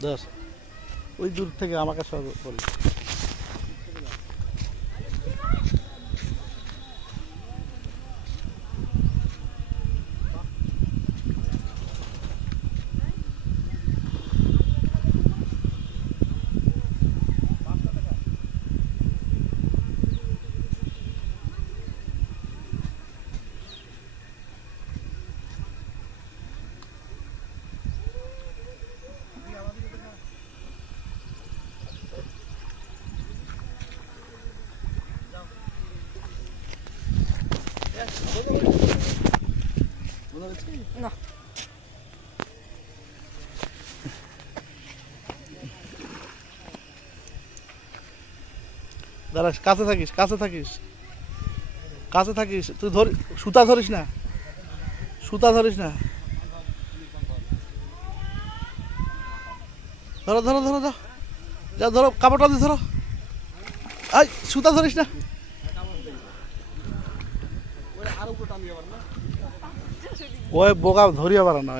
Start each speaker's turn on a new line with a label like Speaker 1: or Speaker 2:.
Speaker 1: দশ। ওই দূর থেকে আমাকে সব বল।
Speaker 2: না।
Speaker 1: দাঁড়া, কাছে থাকিস কাছে থাকিস। কাছে থাকিস। তুই ধর, সুতা ধরিস না। সুতা ধরিস না। ধরো ধরো ধরো ধরো। যা, ধরো, কাপড়টা দিয়ে ধরো। আই সুতা ধরিস না। ওই বোকা ধরিয়া পারে না